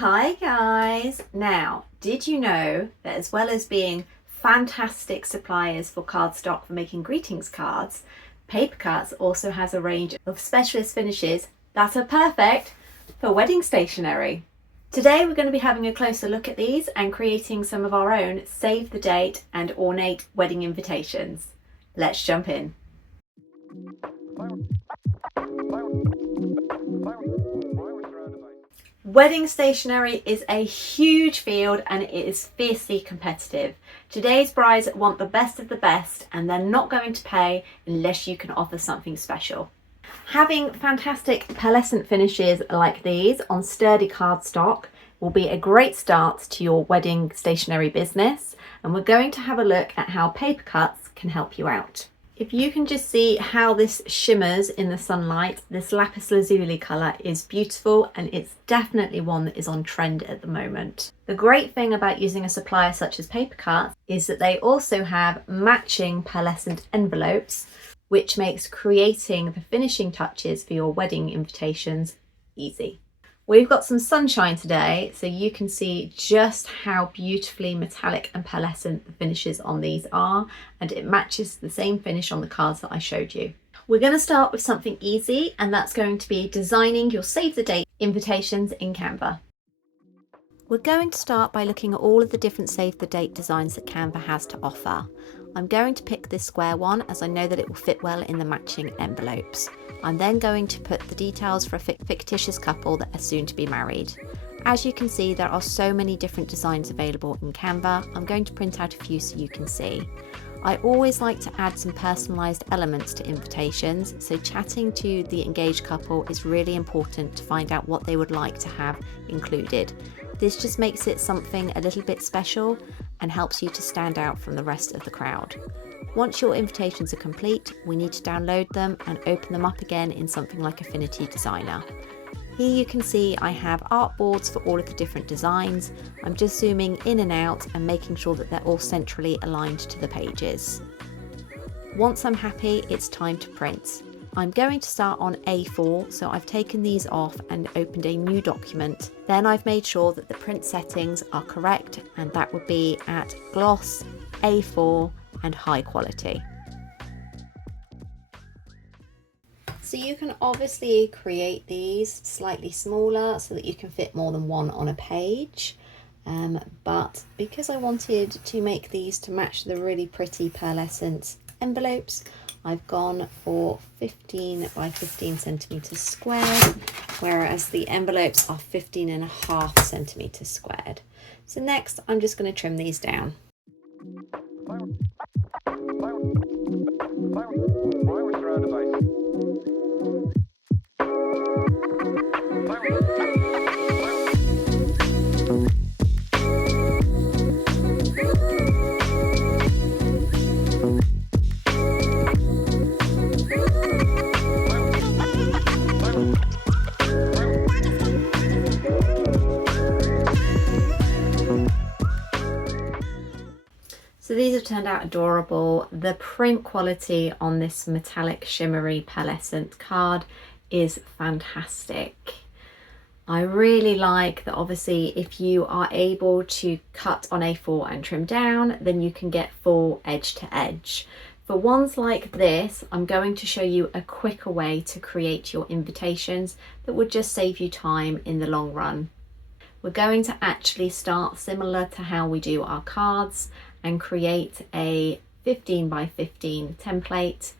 Hi guys! Now, did you know that as well as being fantastic suppliers for cardstock for making greetings cards, Paper Cutz also has a range of specialist finishes that are perfect for wedding stationery. Today we're going to be having a closer look at these and creating some of our own save the date and ornate wedding invitations. Let's jump in. Wedding stationery is a huge field and it is fiercely competitive. Today's brides want the best of the best and they're not going to pay unless you can offer something special. Having fantastic pearlescent finishes like these on sturdy cardstock will be a great start to your wedding stationery business, and we're going to have a look at how Paper Cutz can help you out. If you can just see how this shimmers in the sunlight, this lapis lazuli colour is beautiful and it's definitely one that is on trend at the moment. The great thing about using a supplier such as Paper Cutz is that they also have matching pearlescent envelopes, which makes creating the finishing touches for your wedding invitations easy. We've got some sunshine today, so you can see just how beautifully metallic and pearlescent the finishes on these are, and it matches the same finish on the cards that I showed you. We're going to start with something easy, and that's going to be designing your save the date invitations in Canva. We're going to start by looking at all of the different save the date designs that Canva has to offer. I'm going to pick this square one as I know that it will fit well in the matching envelopes. I'm then going to put the details for a fictitious couple that are soon to be married. As you can see, there are so many different designs available in Canva. I'm going to print out a few so you can see. I always like to add some personalised elements to invitations, so chatting to the engaged couple is really important to find out what they would like to have included. This just makes it something a little bit special and helps you to stand out from the rest of the crowd. Once your invitations are complete, we need to download them and open them up again in something like Affinity Designer. Here you can see I have artboards for all of the different designs. I'm just zooming in and out and making sure that they're all centrally aligned to the pages. Once I'm happy, it's time to print. I'm going to start on A4, so I've taken these off and opened a new document. Then I've made sure that the print settings are correct, and that would be at gloss, A4 and high quality. So you can obviously create these slightly smaller so that you can fit more than one on a page. But because I wanted to make these to match the really pretty pearlescent envelopes, I've gone for 15 by 15 centimeters squared, whereas the envelopes are 15.5 centimeters squared. So next I'm just going to trim these down. So these have turned out adorable. The print quality on this metallic shimmery pearlescent card is fantastic. I really like that obviously if you are able to cut on A4 and trim down, then you can get full edge to edge. For ones like this, I'm going to show you a quicker way to create your invitations that would just save you time in the long run. We're going to actually start similar to how we do our cards and create a 15 by 15 template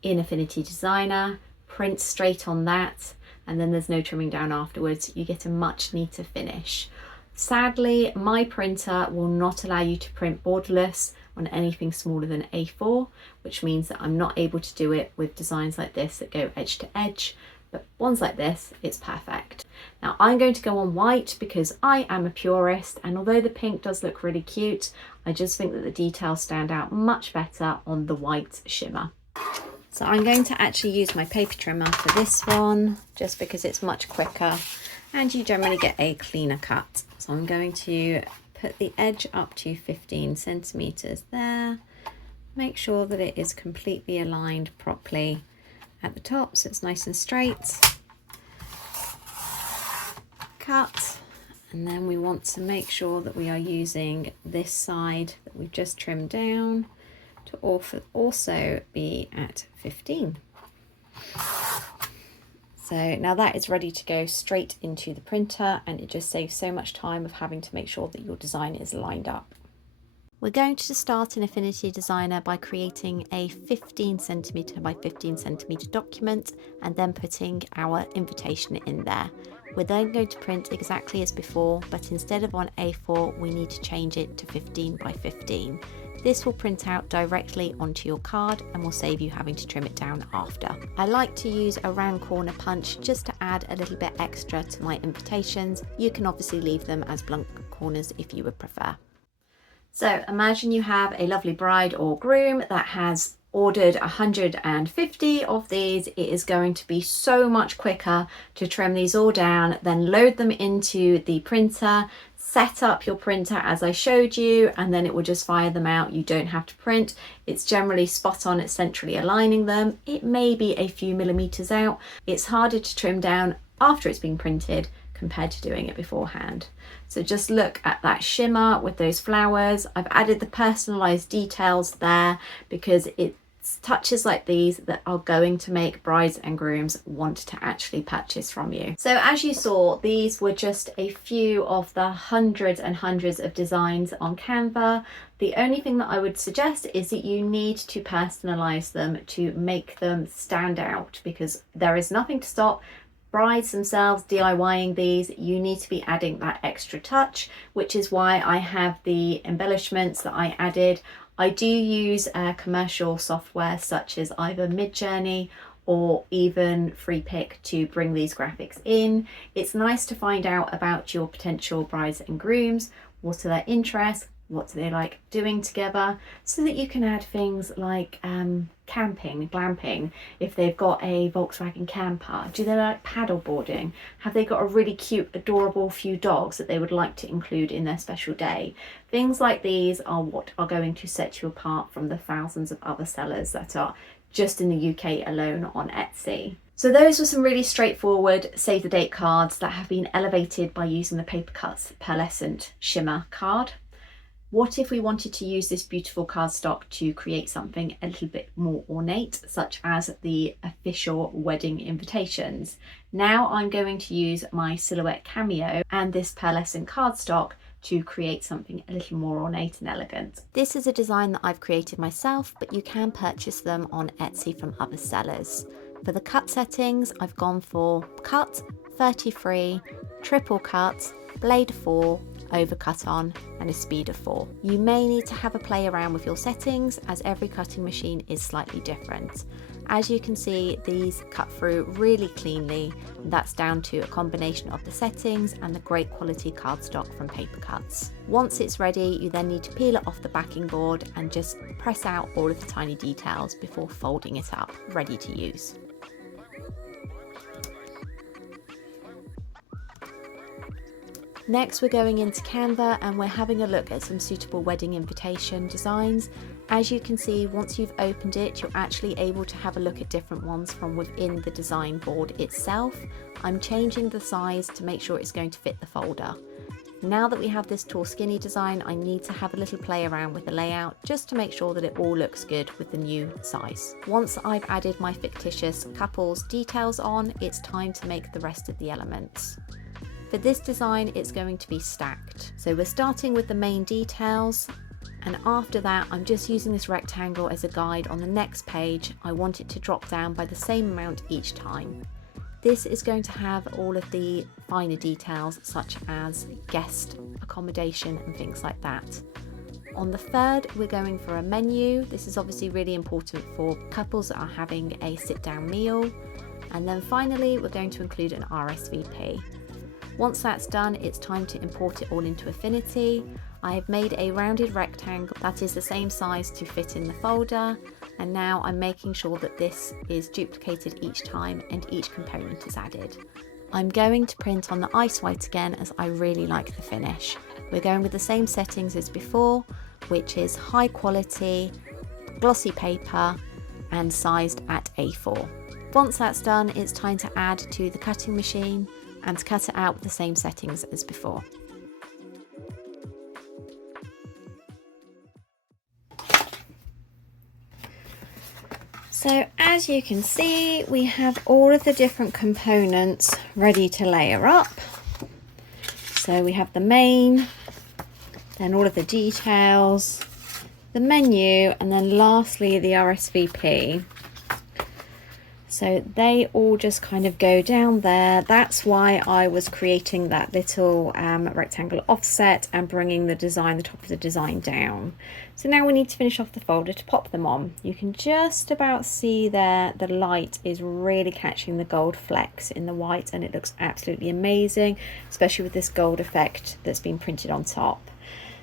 in Affinity Designer, print straight on that, and then there's no trimming down afterwards. You get a much neater finish. Sadly, my printer will not allow you to print borderless on anything smaller than A4, which means that I'm not able to do it with designs like this that go edge to edge, but ones like this, it's perfect. Now I'm going to go on white because I am a purist, and although the pink does look really cute, I just think that the details stand out much better on the white shimmer. So I'm going to actually use my paper trimmer for this one, just because it's much quicker and you generally get a cleaner cut. So I'm going to put the edge up to 15 centimeters there, make sure that it is completely aligned properly at the top so it's nice and straight. Cut And then we want to make sure that we are using this side that we've just trimmed down to also be at 15. So now that is ready to go straight into the printer, and it just saves so much time of having to make sure that your design is lined up. We're going to start in Affinity Designer by creating a 15cm by 15cm document and then putting our invitation in there. We're then going to print exactly as before, but instead of on A4, we need to change it to 15 by 15. This will print out directly onto your card and will save you having to trim it down after. I like to use a round corner punch just to add a little bit extra to my invitations. You can obviously leave them as blunt corners if you would prefer. So imagine you have a lovely bride or groom that has ordered 150 of these. It is going to be so much quicker to trim these all down, then load them into the printer, set up your printer as I showed you, and then it will just fire them out. You don't have to print. It's generally spot on at centrally aligning them. It may be a few millimeters out. It's harder to trim down after it's been printed compared to doing it beforehand. So just look at that shimmer with those flowers. I've added the personalized details there because it's touches like these that are going to make brides and grooms want to actually purchase from you. So as you saw, these were just a few of the hundreds and hundreds of designs on Canva. The only thing that I would suggest is that you need to personalize them to make them stand out, because there is nothing to stop brides themselves DIYing these. You need to be adding that extra touch, which is why I have the embellishments that I added. I do use commercial software such as either Midjourney or even Freepik to bring these graphics in. It's nice to find out about your potential brides and grooms, what are their interests, what do they like doing together, so that you can add things like camping, glamping. If they've got a Volkswagen camper, do they like paddle boarding? Have they got a really cute, adorable few dogs that they would like to include in their special day? Things like these are what are going to set you apart from the thousands of other sellers that are just in the UK alone on Etsy. So those were some really straightforward save the date cards that have been elevated by using the Paper Cutz pearlescent shimmer card. What if we wanted to use this beautiful cardstock to create something a little bit more ornate, such as the official wedding invitations? Now I'm going to use my Silhouette Cameo and this pearlescent cardstock to create something a little more ornate and elegant. This is a design that I've created myself, but you can purchase them on Etsy from other sellers. For the cut settings, I've gone for cut, 33, triple cut, blade 4, overcut on, and a speed of 4. You may need to have a play around with your settings as every cutting machine is slightly different. As you can see, these cut through really cleanly, and that's down to a combination of the settings and the great quality cardstock from Paper Cutz. Once it's ready, you then need to peel it off the backing board and just press out all of the tiny details before folding it up, ready to use. Next, we're going into Canva and we're having a look at some suitable wedding invitation designs. As you can see, once you've opened it, you're actually able to have a look at different ones from within the design board itself. I'm changing the size to make sure it's going to fit the folder. Now that we have this tall skinny design, I need to have a little play around with the layout just to make sure that it all looks good with the new size. Once I've added my fictitious couples details on, it's time to make the rest of the elements. For this design, it's going to be stacked. So we're starting with the main details, and after that, I'm just using this rectangle as a guide on the next page. I want it to drop down by the same amount each time. This is going to have all of the finer details such as guest accommodation and things like that. On the third, we're going for a menu. This is obviously really important for couples that are having a sit-down meal. And then finally, we're going to include an RSVP. Once that's done, it's time to import it all into Affinity. I have made a rounded rectangle that is the same size to fit in the folder, and now I'm making sure that this is duplicated each time and each component is added. I'm going to print on the ice white again as I really like the finish. We're going with the same settings as before, which is high quality, glossy paper and sized at A4. Once that's done, it's time to add to the cutting machine. and to cut it out with the same settings as before. So as you can see, we have all of the different components ready to layer up. So we have the main, then all of the details, the menu, and then lastly the RSVP. So they all just kind of go down there. That's why I was creating that little rectangle offset and bringing the top of the design down. So now we need to finish off the folder to pop them on. You can just about see there, the light is really catching the gold flecks in the white, and it looks absolutely amazing, especially with this gold effect that's been printed on top.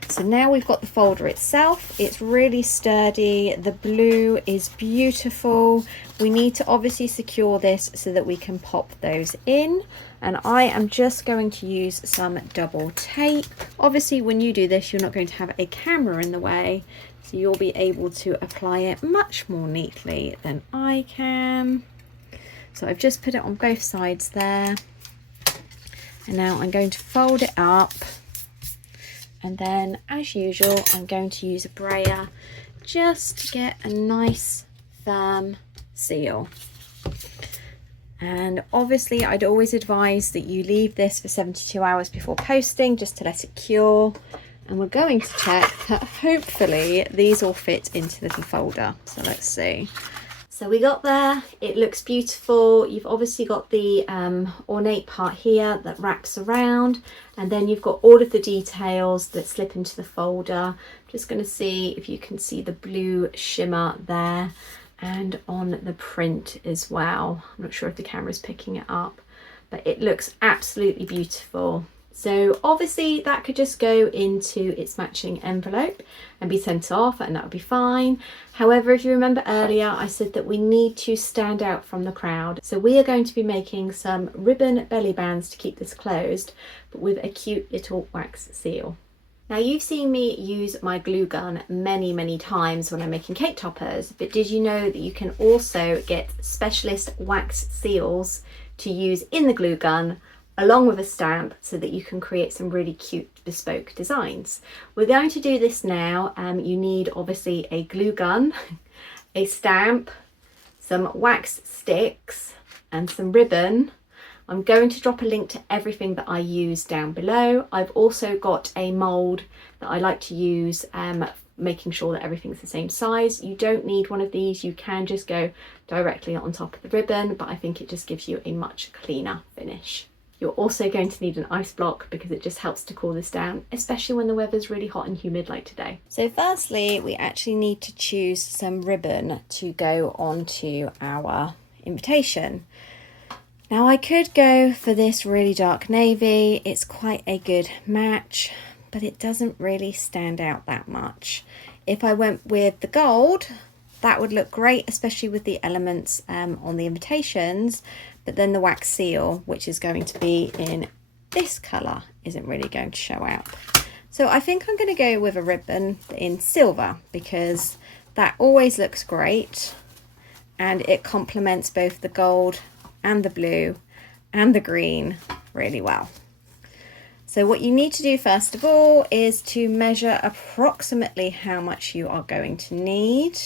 So now we've got the folder itself. It's really sturdy. The blue is beautiful. We need to obviously secure this so that we can pop those in. And I am just going to use some double tape. Obviously, when you do this, you're not going to have a camera in the way, so you'll be able to apply it much more neatly than I can. So I've just put it on both sides there. And now I'm going to fold it up. And then, as usual, I'm going to use a brayer just to get a nice firm seal. And obviously I'd always advise that you leave this for 72 hours before posting, just to let it cure. And we're going to check that hopefully these all fit into the little folder. So let's see. So we got there, it looks beautiful. You've obviously got the ornate part here that wraps around, and then you've got all of the details that slip into the folder. Just going to see if you can see the blue shimmer there and on the print as well. I'm not sure if the camera's picking it up, but it looks absolutely beautiful. So obviously that could just go into its matching envelope and be sent off, and that would be fine. However, if you remember earlier, I said that we need to stand out from the crowd. So we are going to be making some ribbon belly bands to keep this closed, but with a cute little wax seal. Now you've seen me use my glue gun many times when I'm making cake toppers, but did you know that you can also get specialist wax seals to use in the glue gun along with a stamp, so that you can create some really cute bespoke designs. We're going to do this now. You need obviously a glue gun, a stamp, some wax sticks and some ribbon. I'm going to drop a link to everything that I use down below. I've also got a mould that I like to use, making sure that everything's the same size. You don't need one of these, you can just go directly on top of the ribbon, but I think it just gives you a much cleaner finish. You're also going to need an ice block because it just helps to cool this down, especially when the weather's really hot and humid like today. So firstly, we actually need to choose some ribbon to go onto our invitation. Now I could go for this really dark navy. It's quite a good match, but it doesn't really stand out that much. If I went with the gold, that would look great, especially with the elements on the invitations. But then the wax seal, which is going to be in this colour, isn't really going to show out. So I think I'm going to go with a ribbon in silver, because that always looks great and it complements both the gold and the blue and the green really well. So what you need to do first of all is to measure approximately how much you are going to need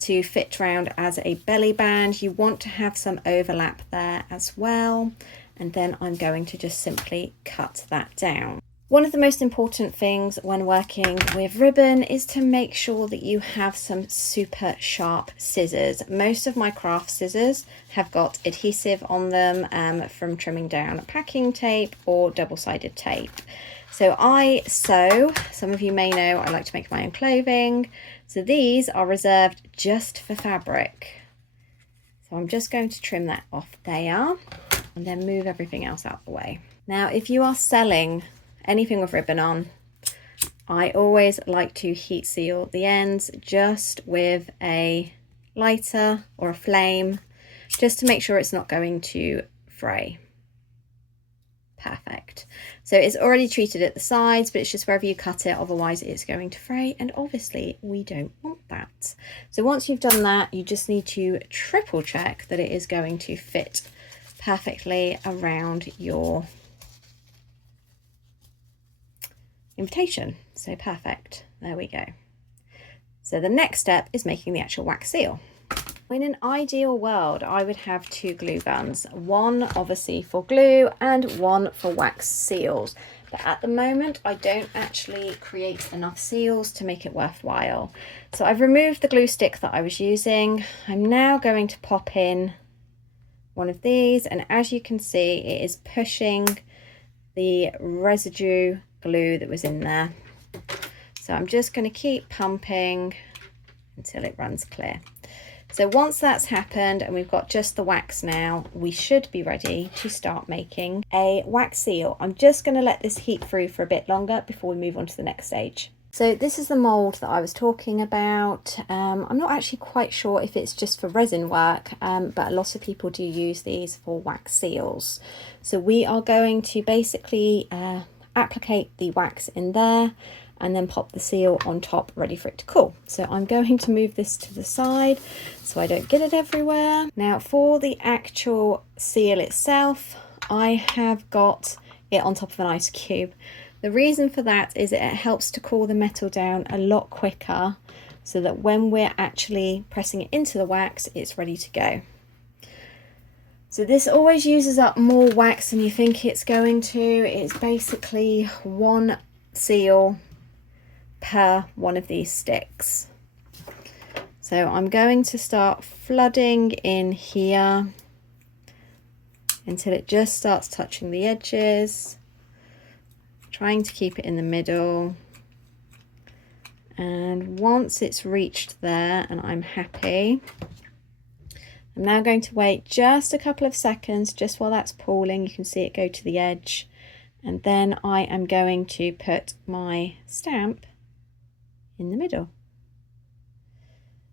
to fit round as a belly band. You want to have some overlap there as well, and then I'm going to just simply cut that down. One of the most important things when working with ribbon is to make sure that you have some super sharp scissors. Most of my craft scissors have got adhesive on them from trimming down packing tape or double-sided tape. So I sew, some of you may know I like to make my own clothing. So these are reserved just for fabric. So I'm just going to trim that off there and then move everything else out the way. Now, if you are selling anything with ribbon on, I always like to heat seal the ends just with a lighter or a flame, just to make sure it's not going to fray. Perfect. So it's already treated at the sides, but it's just wherever you cut it, otherwise it's going to fray, and obviously we don't want that. So once you've done that, you just need to triple check that it is going to fit perfectly around your invitation. So perfect, there we go. So the next step is making the actual wax seal. In an ideal world, I would have 2 glue guns, one obviously for glue and one for wax seals. But at the moment, I don't actually create enough seals to make it worthwhile. So I've removed the glue stick that I was using. I'm now going to pop in one of these, and as you can see, it is pushing the residue glue that was in there. So I'm just going to keep pumping until it runs clear. So once that's happened and we've got just the wax now, we should be ready to start making a wax seal. I'm just going to let this heat through for a bit longer before we move on to the next stage. So this is the mould that I was talking about. I'm not actually quite sure if it's just for resin work, but a lot of people do use these for wax seals. So we are going to basically applicate the wax in there and then pop the seal on top, ready for it to cool. So I'm going to move this to the side so I don't get it everywhere. Now for the actual seal itself, I have got it on top of an ice cube. The reason for that is it helps to cool the metal down a lot quicker so that when we're actually pressing it into the wax, it's ready to go. So this always uses up more wax than you think it's going to. It's basically 1 seal per one of these sticks. So I'm going to start flooding in here until it just starts touching the edges, trying to keep it in the middle. And once it's reached there and I'm happy, I'm now going to wait just a couple of seconds just while that's pooling. You can see it go to the edge, and then I am going to put my stamp in the middle.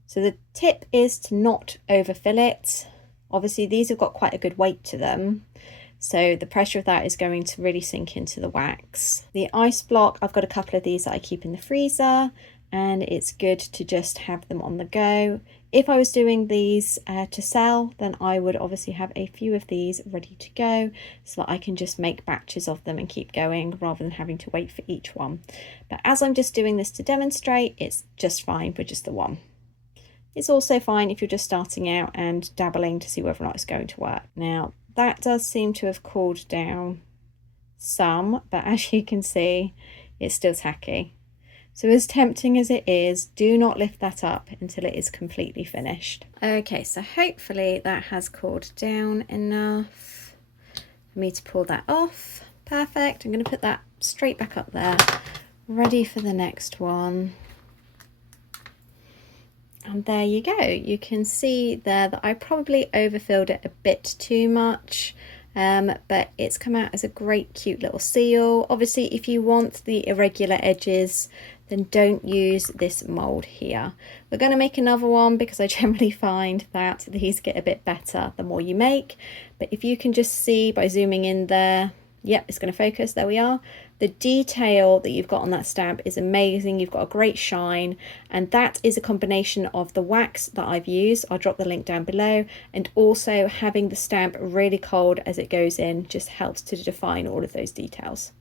So the tip is to not overfill it. Obviously these have got quite a good weight to them, so the pressure of that is going to really sink into the wax. The ice block, I've got a couple of these that I keep in the freezer, and it's good to just have them on the go. If I was doing these to sell, then I would obviously have a few of these ready to go so that I can just make batches of them and keep going rather than having to wait for each one. But as I'm just doing this to demonstrate, it's just fine for just the one. It's also fine if you're just starting out and dabbling to see whether or not it's going to work. Now that does seem to have cooled down some, but as you can see, it's still tacky. So as tempting as it is, do not lift that up until it is completely finished. Okay, so hopefully that has cooled down enough for me to pull that off. Perfect. I'm going to put that straight back up there, ready for the next one. And there you go. You can see there that I probably overfilled it a bit too much. But it's come out as a great cute little seal. Obviously if you want the irregular edges, then don't use this mold here. We're going to make another one because I generally find that these get a bit better the more you make. But if you can just see by zooming in there, yep, it's going to focus, there we are. The detail that you've got on that stamp is amazing. You've got a great shine, and that is a combination of the wax that I've used, I'll drop the link down below, and also having the stamp really cold as it goes in just helps to define all of those details.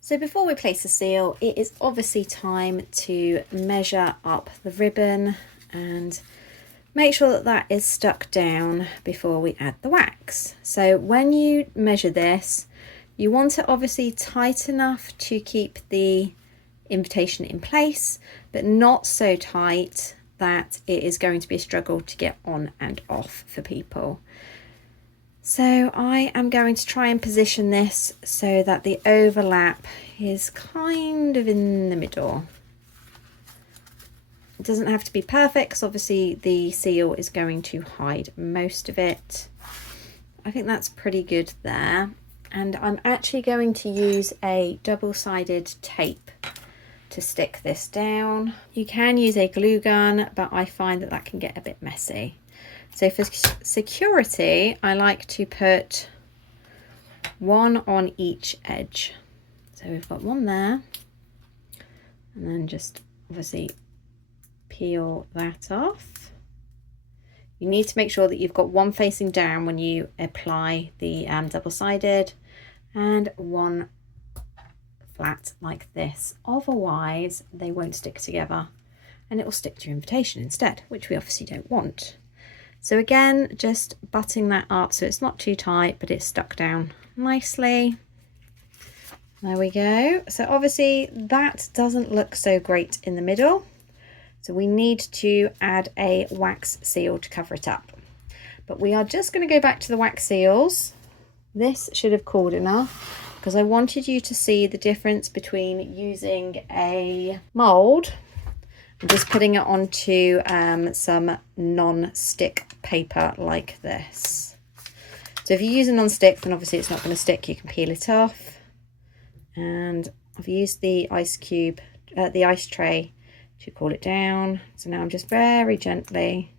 So before we place the seal, it is obviously time to measure up the ribbon and make sure that that is stuck down before we add the wax. So when you measure this, you want it obviously tight enough to keep the invitation in place, but not so tight that it is going to be a struggle to get on and off for people. So I am going to try and position this so that the overlap is kind of in the middle. It doesn't have to be perfect because obviously the seal is going to hide most of it. I think that's pretty good there. And I'm actually going to use a double-sided tape to stick this down. You can use a glue gun, but I find that that can get a bit messy. So for security, I like to put one on each edge. So we've got one there, and then just obviously peel that off. You need to make sure that you've got one facing down when you apply the double-sided, and one flat like this. Otherwise they won't stick together and it will stick to your invitation instead, which we obviously don't want. So again, just butting that up so it's not too tight, but it's stuck down nicely. There we go. So obviously that doesn't look so great in the middle, so we need to add a wax seal to cover it up. But we are just going to go back to the wax seals. This should have cooled enough, because I wanted you to see the difference between using a mold and just putting it onto some non-stick paper like this. So if you use a non-stick, then obviously it's not going to stick. You can peel it off. And I've used the ice cube, the ice tray to cool it down. So now I'm just very gently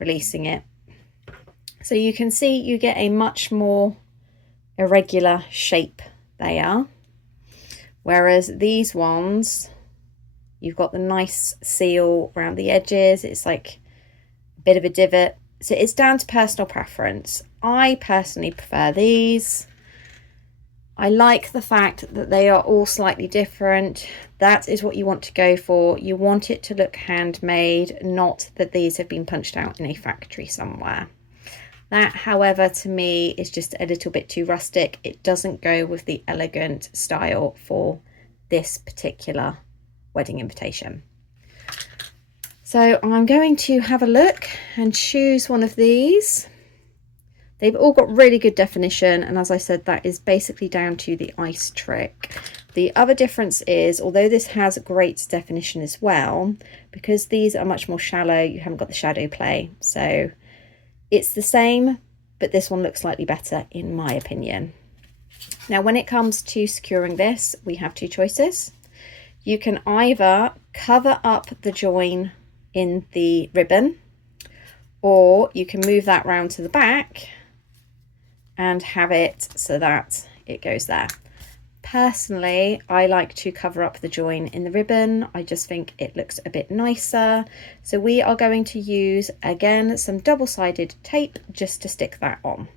releasing it. So you can see you get a much more irregular shape there. Whereas these ones, you've got the nice seal around the edges. It's like a bit of a divot. So it's down to personal preference. I personally prefer these. I like the fact that they are all slightly different. That is what you want to go for. You want it to look handmade, not that these have been punched out in a factory somewhere. That, however, to me is just a little bit too rustic. It doesn't go with the elegant style for this particular wedding invitation. So I'm going to have a look and choose one of these. They've all got really good definition, and as I said, that is basically down to the ice trick. The other difference is, although this has great definition as well, because these are much more shallow, you haven't got the shadow play. So it's the same, but this one looks slightly better in my opinion. Now, when it comes to securing this, we have two choices. You can either cover up the join in the ribbon, or you can move that round to the back and have it so that it goes there. Personally, I like to cover up the join in the ribbon. I just think it looks a bit nicer. So we are going to use, again, some double-sided tape just to stick that on.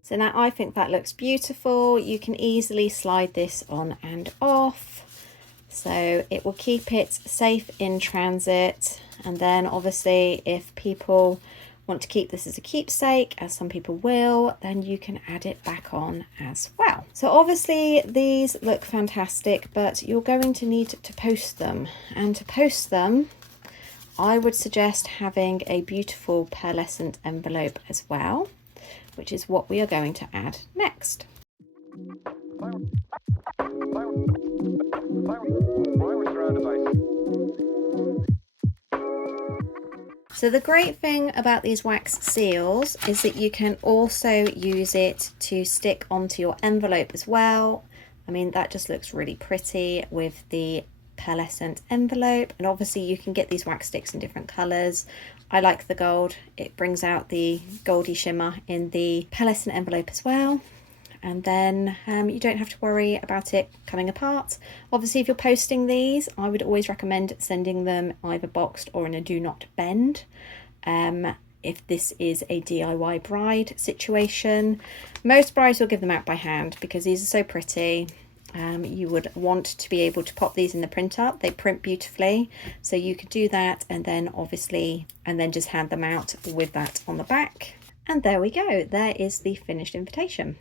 So now I think that looks beautiful. You can easily slide this on and off. So it will keep it safe in transit. And then obviously if people want to keep this as a keepsake, as some people will, then you can add it back on as well. So obviously these look fantastic, but you're going to need to post them. And to post them, I would suggest having a beautiful pearlescent envelope as well, which is what we are going to add next. So the great thing about these wax seals is that you can also use it to stick onto your envelope as well. I mean, that just looks really pretty with the pearlescent envelope, and obviously you can get these wax sticks in different colors. I like the gold. It brings out the goldy shimmer in the pearlescent envelope as well. And then you don't have to worry about it coming apart. Obviously, if you're posting these, I would always recommend sending them either boxed or in a do not bend. If this is a DIY bride situation, most brides will give them out by hand because these are so pretty. You would want to be able to pop these in the printer. They print beautifully, so you could do that, and then obviously, and then just hand them out with that on the back. And there we go. There is the finished invitation.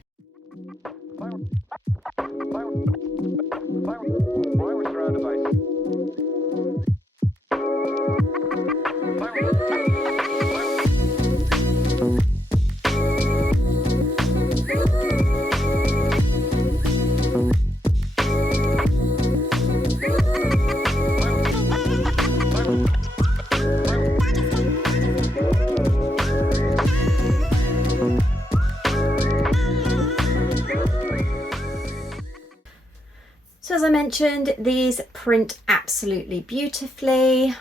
As I mentioned, these print absolutely beautifully,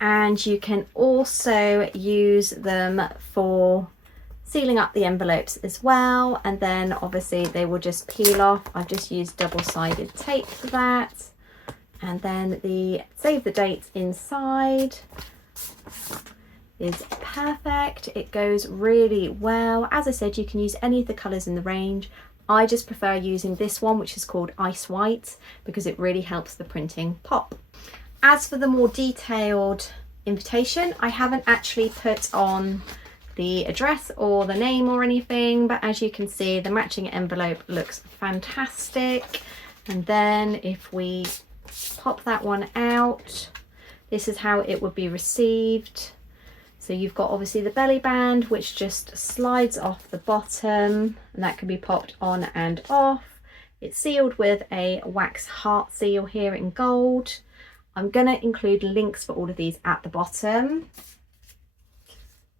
and you can also use them for sealing up the envelopes as well, and then obviously they will just peel off. I've just used double-sided tape for that, and then the save the dates inside is perfect. It goes really well. As I said, you can use any of the colours in the range. I just prefer using this one, which is called Ice White, because it really helps the printing pop. As for the more detailed invitation, I haven't actually put on the address or the name or anything, but as you can see, the matching envelope looks fantastic. And then if we pop that one out, this is how it would be received. So you've got obviously the belly band, which just slides off the bottom, and that can be popped on and off. It's sealed with a wax heart seal here in gold. I'm going to include links for all of these at the bottom.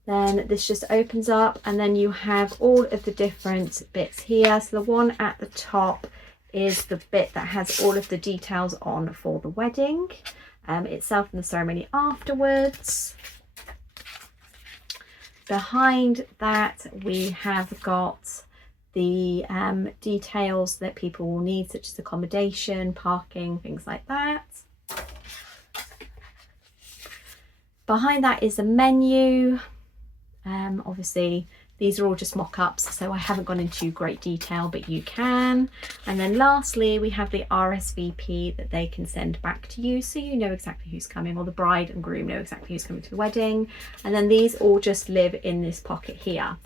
Then this just opens up, and then you have all of the different bits here. So the one at the top is the bit that has all of the details on for the wedding itself and the ceremony afterwards. Behind that we have got the details that people will need, such as accommodation, parking, things like that. Behind that is a menu. Obviously these are all just mock-ups, so I haven't gone into great detail, but you can. And then lastly, we have the RSVP that they can send back to you, so you know exactly who's coming, or the bride and groom know exactly who's coming to the wedding. And then these all just live in this pocket here.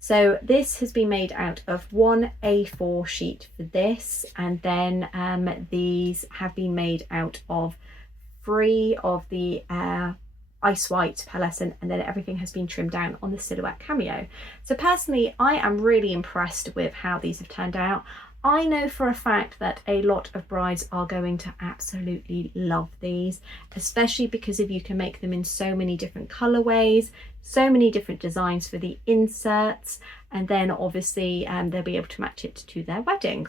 So this has been made out of one A4 sheet for this, and then these have been made out of 3 of the Ice White pearlescent, and then everything has been trimmed down on the silhouette Cameo. So personally, I am really impressed with how these have turned out. I know for a fact that a lot of brides are going to absolutely love these, especially because if you can make them in so many different colorways, so many different designs for the inserts, and then obviously they'll be able to match it to their wedding.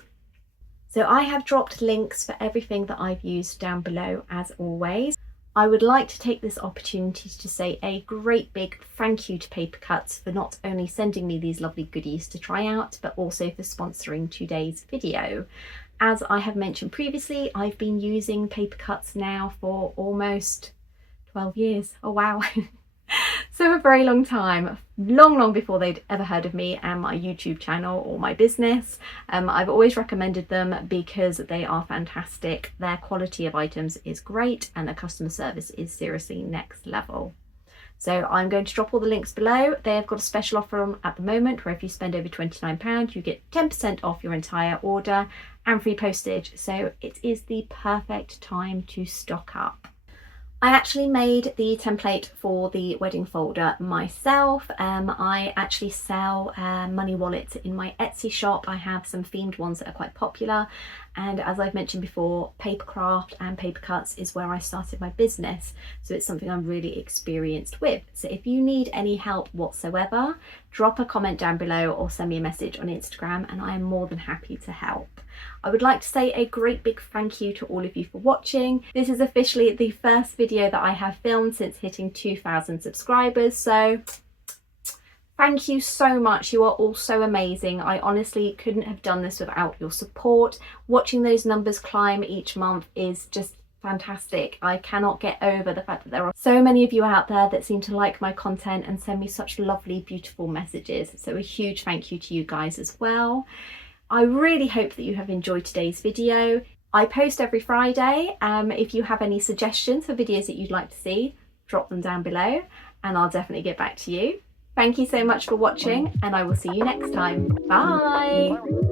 So I have dropped links for everything that I've used down below as always. I would like to take this opportunity to say a great big thank you to Paper Cutz for not only sending me these lovely goodies to try out, but also for sponsoring today's video. As I have mentioned previously, I've been using Paper Cutz now for almost 12 years. Oh wow. So a very long time, long before they'd ever heard of me and my YouTube channel or my business. I've always recommended them because they are fantastic. Their quality of items is great, and their customer service is seriously next level. So I'm going to drop all the links below. They have got a special offer on at the moment where if you spend over £29, you get 10% off your entire order and free postage. So it is the perfect time to stock up. I actually made the template for the wedding folder myself. I actually sell money wallets in my Etsy shop. I have some themed ones that are quite popular, and as I've mentioned before, Papercraft and Paper Cutz is where I started my business, so it's something I'm really experienced with. So if you need any help whatsoever, drop a comment down below or send me a message on Instagram, and I am more than happy to help. I would like to say a great big thank you to all of you for watching. This is officially the first video that I have filmed since hitting 2,000 subscribers, so thank you so much. You are all so amazing. I honestly couldn't have done this without your support. Watching those numbers climb each month is just fantastic. I cannot get over the fact that there are so many of you out there that seem to like my content and send me such lovely, beautiful messages. So a huge thank you to you guys as well. I really hope that you have enjoyed today's video. I post every Friday. If you have any suggestions for videos that you'd like to see, drop them down below and I'll definitely get back to you. Thank you so much for watching, and I will see you next time. Bye!